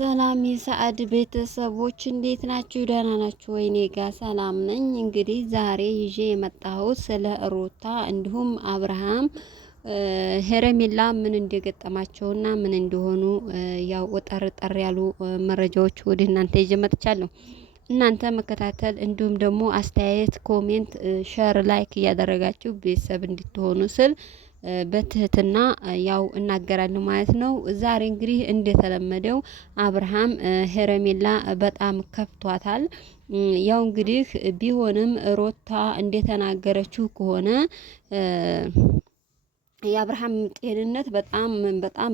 ሰላም የሰዓድ ቤተሰቦች እንዴት ናችሁ? ደህና ናችሁ ወይ? እኔ ጋር ሰላም ነኝ። እንግዲህ ዛሬ ይዤ የመጣሁት ስለ ሩታ እንዲሁም አብርሃም ሄረሜላ ምን እንደገጠማቸውና ምን እንደሆኑ ያው ጠር ያሉ መረጃዎች ወደ እናንተ ይዤ መጥቻለሁ። እናንተ መከታተል እንዲሁም ደግሞ አስተያየት፣ ኮሜንት፣ ሸር፣ ላይክ እያደረጋችሁ ቤተሰብ እንድትሆኑ ስል በትህትና ያው እናገራለሁ ማለት ነው። ዛሬ እንግዲህ እንደተለመደው አብርሃም ሄረሜላ በጣም ከፍቷታል። ያው እንግዲህ ቢሆንም ሮታ እንደተናገረችው ከሆነ የአብርሃም ጤንነት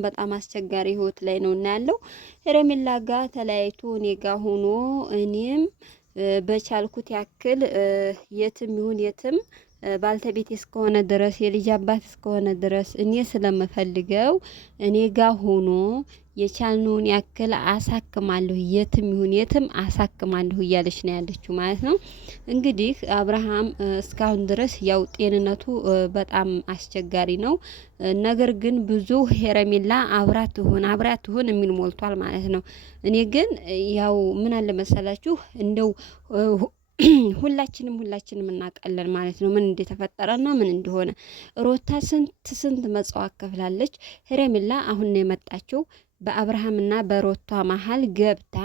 በጣም አስቸጋሪ ህይወት ላይ ነው እና ያለው ሄረሜላ ጋር ተለያይቶ እኔ ጋር ሆኖ እኔም በቻልኩት ያክል የትም ይሁን የትም ባልተቤት እስከሆነ ድረስ የልጅ አባት እስከሆነ ድረስ እኔ ስለምፈልገው እኔ ጋር ሆኖ የቻልነውን ያክል አሳክማለሁ፣ የትም ይሁን የትም አሳክማለሁ እያለች ነው ያለችው ማለት ነው። እንግዲህ አብርሃም እስካሁን ድረስ ያው ጤንነቱ በጣም አስቸጋሪ ነው። ነገር ግን ብዙ ሄረሜላ አብራት ትሁን የሚል ሞልቷል ማለት ነው። እኔ ግን ያው ምን አለ መሰላችሁ እንደው ሁላችንም እናውቃለን ማለት ነው ምን እንደተፈጠረና ምን እንደሆነ። ሮታ ስንት መጽዋዕት ከፍላለች። ሄረሜላ አሁን ነው የመጣችው በአብርሃምና በሮታ መሀል ገብታ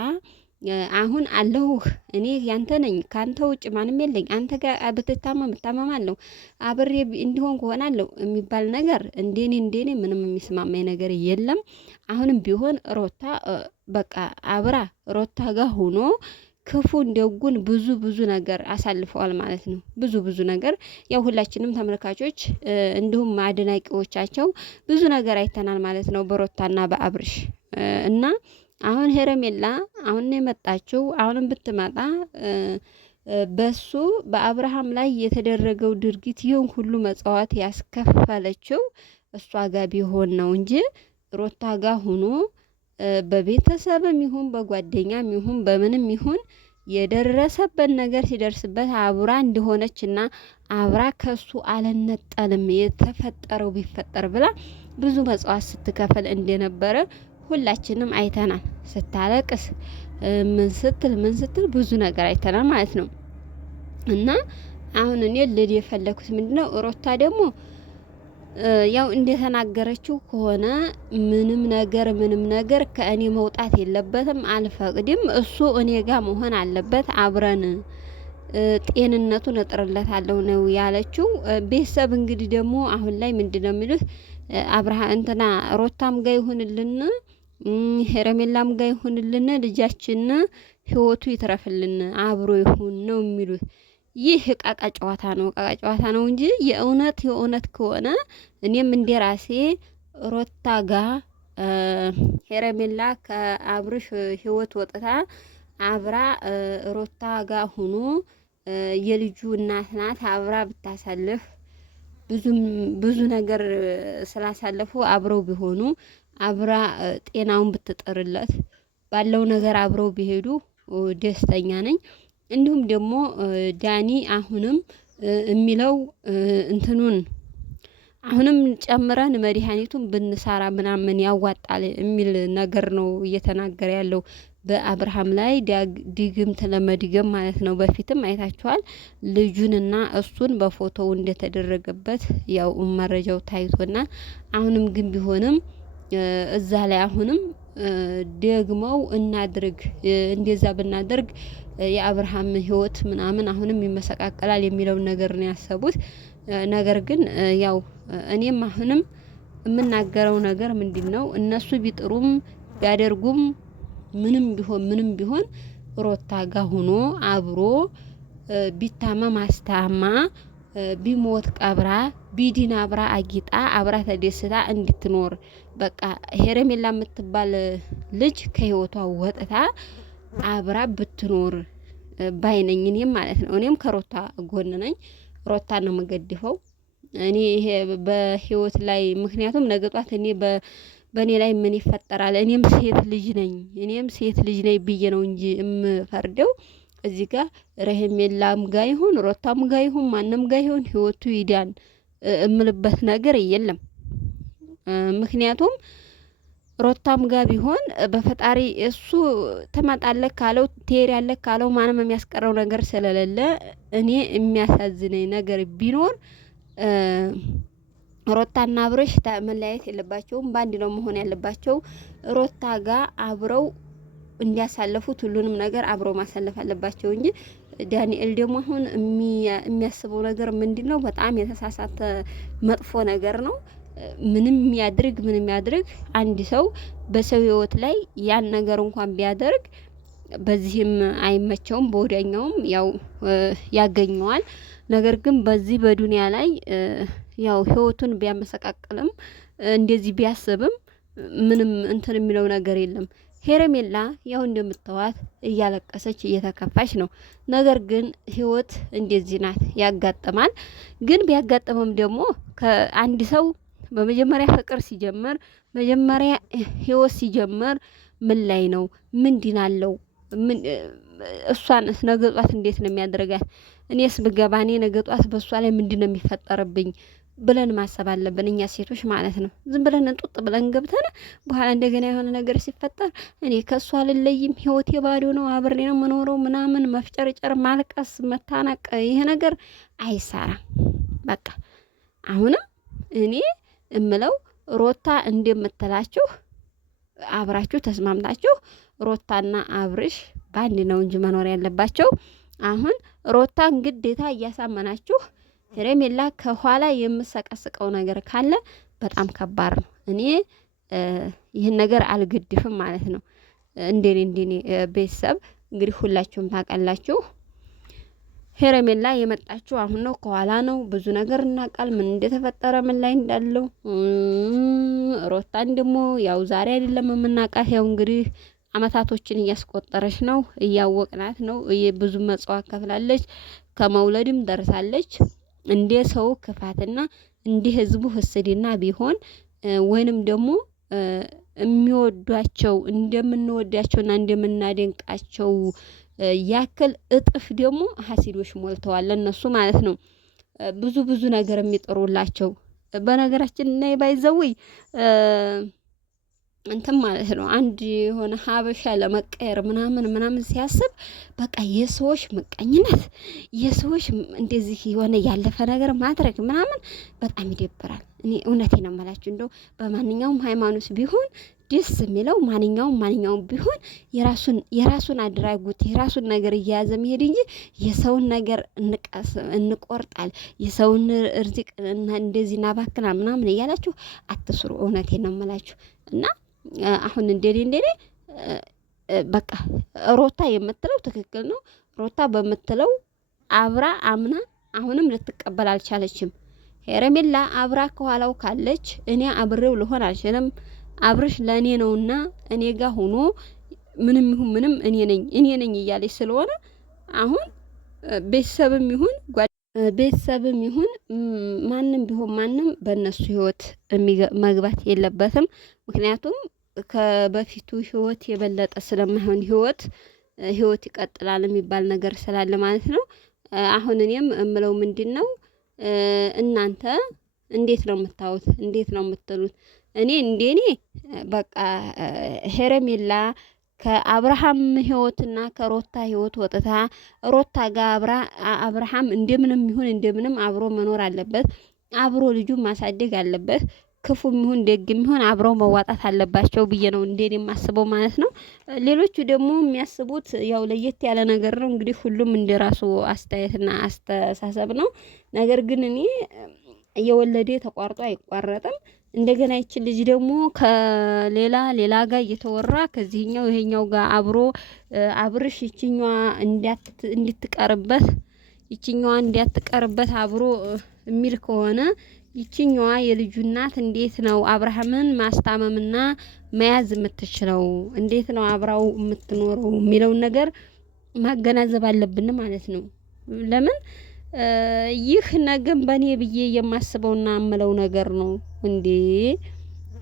አሁን አለሁህ እኔ ያንተ ነኝ፣ ካንተ ውጭ ማንም የለኝ፣ አንተ ጋር ብትታመም እታመማለሁ፣ አብሬ እንዲሆን ከሆናለሁ የሚባል ነገር እንደኔ ምንም የሚስማማኝ ነገር የለም። አሁንም ቢሆን ሮታ በቃ አብራ ሮታ ጋር ሆኖ ክፉ እንደጉን ብዙ ነገር አሳልፈዋል ማለት ነው። ብዙ ነገር ያው ሁላችንም ተመልካቾች እንዲሁም አድናቂዎቻቸው ብዙ ነገር አይተናል ማለት ነው በሮታና በአብርሽ እና አሁን ሄረሜላ አሁን የመጣችው አሁንም ብትመጣ በሱ በአብርሃም ላይ የተደረገው ድርጊት ይሁን ሁሉ መጽዋዕት ያስከፈለችው እሷ ጋር ቢሆን ነው እንጂ ሮታ ጋር ሆኖ በቤተሰብም ይሁን በጓደኛም ይሁን በምንም ይሁን የደረሰበት ነገር ሲደርስበት አብራ እንደሆነችና አብራ ከሱ አልነጠልም የተፈጠረው ቢፈጠር ብላ ብዙ መጽዋዕት ስትከፍል እንደነበረ ሁላችንም አይተናል። ስታለቅስ ምን ስትል ብዙ ነገር አይተናል ማለት ነው። እና አሁን እኔ ልል የፈለኩት ምንድነው ሮታ ደግሞ ያው እንደተናገረችው ከሆነ ምንም ነገር ከእኔ መውጣት የለበትም፣ አልፈቅድም። እሱ እኔ ጋር መሆን አለበት፣ አብረን ጤንነቱን እጥርለታለሁ ነው ያለችው። ቤተሰብ እንግዲህ ደግሞ አሁን ላይ ምንድነው የሚሉት እንትና ሮታም ጋር ይሁንልን ሄረሜላም ጋር ይሁንልን ልጃችን ህይወቱ ይትረፍልን አብሮ ይሁን ነው የሚሉት። ይህ እቃቃ ጨዋታ ነው እንጂ የእውነት ከሆነ እኔም እንደራሴ ሮታ ጋር ሄረሜላ ከአብርሽ ህይወት ወጥታ አብራ ሮታ ጋር ሆኖ የልጁ እናት ናት አብራ ብታሳልፍ ብዙ ነገር ስላሳለፉ አብረው ቢሆኑ አብራ ጤናውን ብትጥርለት ባለው ነገር አብረው ቢሄዱ ደስተኛ ነኝ። እንዲሁም ደግሞ ዳኒ አሁንም የሚለው እንትኑን አሁንም ጨምረን መድኃኒቱን ብንሰራ ምናምን ያዋጣል የሚል ነገር ነው እየተናገረ ያለው በአብርሃም ላይ ድግምት ለመድገም ማለት ነው። በፊትም አይታችኋል ልጁንና እሱን በፎቶው እንደተደረገበት ያው መረጃው ታይቶና አሁንም ግን ቢሆንም እዛ ላይ አሁንም ደግመው እናድርግ እንደዛ ብናደርግ የአብርሃም ህይወት ምናምን አሁንም ይመሰቃቀላል የሚለውን ነገር ነው ያሰቡት። ነገር ግን ያው እኔም አሁንም የምናገረው ነገር ምንድነው እነሱ ቢጥሩም ቢያደርጉም ምንም ቢሆን ሮታ ጋር ሆኖ አብሮ ቢታመም አስታማ ቢሞት ቀብራ ቢዲን አብራ አጊጣ አብራ ተደስታ እንድትኖር በቃ ሄረሜላ የምትባል ልጅ ከህይወቷ ወጥታ አብራ ብትኖር ባይነኝ እኔም ማለት ነው። እኔም ከሮታ ጎን ነኝ። ሮታ ነው የምገድፈው እኔ ይሄ በህይወት ላይ ምክንያቱም ነገጧት እኔ በእኔ ላይ ምን ይፈጠራል እኔም ሴት ልጅ ነኝ ብዬ ነው እንጂ የምፈርደው እዚህ ጋር ሄረሜላም ጋር ይሁን ሮታም ጋር ይሁን ማንም ጋር ይሁን ህይወቱ ይዳን እምልበት ነገር የለም። ምክንያቱም ሮታም ጋር ቢሆን በፈጣሪ እሱ ትመጣለህ ካለው ትሄዳለህ ካለው ማንም የሚያስቀረው ነገር ስለሌለ እኔ የሚያሳዝነኝ ነገር ቢኖር ሮታና አብርሽ መለያየት የለባቸውም። በአንድ ነው መሆን ያለባቸው። ሮታ ጋር አብረው እንዲያሳለፉት ሁሉንም ነገር አብረው ማሳለፍ አለባቸው እንጂ ዳንኤል ደግሞ አሁን የሚያስበው ነገር ምንድነው? በጣም የተሳሳተ መጥፎ ነገር ነው። ምንም ያድርግ አንድ ሰው በሰው ህይወት ላይ ያን ነገር እንኳን ቢያደርግ በዚህም አይመቸውም፣ በወዲያኛውም ያው ያገኘዋል። ነገር ግን በዚህ በዱንያ ላይ ያው ህይወቱን ቢያመሰቃቅልም እንደዚህ ቢያስብም ምንም እንትን የሚለው ነገር የለም። ሄረሜላ ያው እንደምታዋት እያለቀሰች እየተከፋች ነው። ነገር ግን ህይወት እንደዚህ ናት፣ ያጋጥማል። ግን ቢያጋጥምም ደግሞ ከአንድ ሰው በመጀመሪያ ፍቅር ሲጀምር መጀመሪያ ህይወት ሲጀምር ምን ላይ ነው? ምንድን አለው? እሷን ነገ ጧት እንዴት ነው የሚያደርጋት? እኔስ ብገባ እኔ ነገ ጧት በእሷ ላይ ምንድነው የሚፈጠርብኝ ብለን ማሰብ አለብን፣ እኛ ሴቶች ማለት ነው። ዝም ብለን እንጡጥ ብለን ገብተን በኋላ እንደገና የሆነ ነገር ሲፈጠር እኔ ከእሷ አልለይም፣ ህይወቴ ባዶ ነው፣ አብሬ ነው የምኖረው ምናምን መፍጨርጨር፣ ማልቀስ፣ መታነቅ፣ ይሄ ነገር አይሰራም። በቃ አሁንም እኔ እምለው ሮታ እንደምትላችሁ አብራችሁ ተስማምታችሁ ሮታና አብርሽ በአንድ ነው እንጂ መኖር ያለባቸው። አሁን ሮታን ግዴታ እያሳመናችሁ ሄረሜላ ከኋላ የምሰቀስቀው ነገር ካለ በጣም ከባድ ነው። እኔ ይህን ነገር አልገድፍም ማለት ነው። እንደኔ ቤተሰብ እንግዲህ ሁላችሁም ታውቃላችሁ። ሄረሜላ የመጣችው አሁን ነው፣ ከኋላ ነው። ብዙ ነገር እናቃል፣ ምን እንደተፈጠረ ምን ላይ እንዳለው። ሮታን ደግሞ ያው ዛሬ አይደለም የምናቃት፣ ያው እንግዲህ አመታቶችን እያስቆጠረች ነው፣ እያወቅናት ነው። ብዙ መጽዋዕት ከፍላለች፣ ከመውለድም ደርሳለች። እንደ ሰው ክፋትና እንደ ህዝቡ ህስድና ቢሆን ወይንም ደግሞ የሚወዷቸው እንደምንወዳቸውና እንደምናደንቃቸው ያክል እጥፍ ደግሞ ሀሲዶች ሞልተዋል እነሱ ማለት ነው። ብዙ ነገር የሚጥሩላቸው በነገራችን ላይ ባይዘውይ እንትን ማለት ነው። አንድ የሆነ ሀበሻ ለመቀየር ምናምን ሲያስብ በቃ የሰዎች ምቀኝነት፣ የሰዎች እንደዚህ የሆነ ያለፈ ነገር ማድረግ ምናምን በጣም ይደብራል። እኔ እውነቴን ነው የምላችሁ። እንደው በማንኛውም ሃይማኖት ቢሆን ደስ የሚለው ማንኛውም ቢሆን የራሱን አድራጎት የራሱን ነገር እየያዘ መሄድ እንጂ የሰውን ነገር እንቆርጣል፣ የሰውን እርዚቅ እንደዚህ እናባክና ምናምን እያላችሁ አትስሩ። እውነቴን ነው የምላችሁ እና አሁን እንደኔ በቃ ሮታ የምትለው ትክክል ነው። ሮታ በምትለው አብራ አምና አሁንም ልትቀበል አልቻለችም። ሄረሜላ አብራ ከኋላው ካለች እኔ አብሬው ልሆን አልችልም፣ አብርሽ ለእኔ ነውና እኔ ጋር ሆኖ ምንም ይሁን ምንም እኔ ነኝ እያለች ስለሆነ አሁን ቤተሰብም ይሁን ማንም ቢሆን ማንም በእነሱ ህይወት መግባት የለበትም። ምክንያቱም ከበፊቱ ህይወት የበለጠ ስለማይሆን ህይወት ይቀጥላል የሚባል ነገር ስላለ ማለት ነው። አሁን እኔም እምለው ምንድነው እናንተ እንዴት ነው የምታዩት? እንዴት ነው የምትሉት? እኔ እንደኔ በቃ ሄረሜላ ከአብርሃም ህይወትና ከሮታ ህይወት ወጥታ ሮታ ጋር አብርሃም እንደምንም ይሁን እንደምንም አብሮ መኖር አለበት። አብሮ ልጁን ማሳደግ አለበት። ክፉም ይሁን ደግም ይሁን አብረው መዋጣት አለባቸው ብዬ ነው እንደኔ የማስበው ማለት ነው። ሌሎቹ ደግሞ የሚያስቡት ያው ለየት ያለ ነገር ነው። እንግዲህ ሁሉም እንደራሱ አስተያየትና አስተሳሰብ ነው። ነገር ግን እኔ የወለደ ተቋርጦ አይቋረጥም። እንደገና ይችን ልጅ ደግሞ ከሌላ ጋር እየተወራ ከዚህኛው ይሄኛው ጋር አብሮ አብርሽ ይችኛዋ እንዲያትቀርበት አብሮ የሚል ከሆነ ይችኛዋ የልጁ እናት እንዴት ነው አብርሃምን ማስታመምና መያዝ የምትችለው? እንዴት ነው አብራው የምትኖረው የሚለውን ነገር ማገናዘብ አለብን ማለት ነው። ለምን ይህ ነገም በኔ ብዬ የማስበውና አምለው ነገር ነው እንዴ።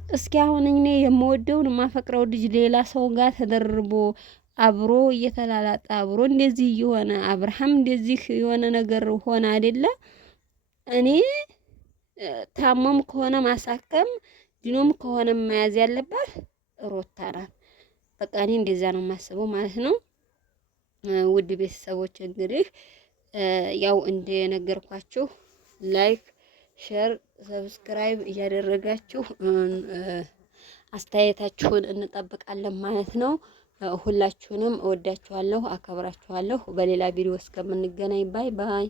እስኪ አሁን እኔ የምወደውን የማፈቅረው ልጅ ሌላ ሰው ጋር ተደርቦ አብሮ እየተላላጠ አብሮ እንደዚህ እየሆነ አብርሃም እንደዚህ የሆነ ነገር ሆነ አይደለ? እኔ ታሞም ከሆነ ማሳከም ድኖም ከሆነ መያዝ ያለባት ሮታ ናት። በቃ እኔ እንደዛ ነው የማስበው ማለት ነው። ውድ ቤተሰቦች እንግዲህ ያው እንደነገርኳችሁ ላይክ፣ ሼር፣ ሰብስክራይብ እያደረጋችሁ አስተያየታችሁን እንጠብቃለን ማለት ነው። ሁላችሁንም እወዳችኋለሁ፣ አከብራችኋለሁ። በሌላ ቪዲዮ እስከምንገናኝ ባይ ባይ።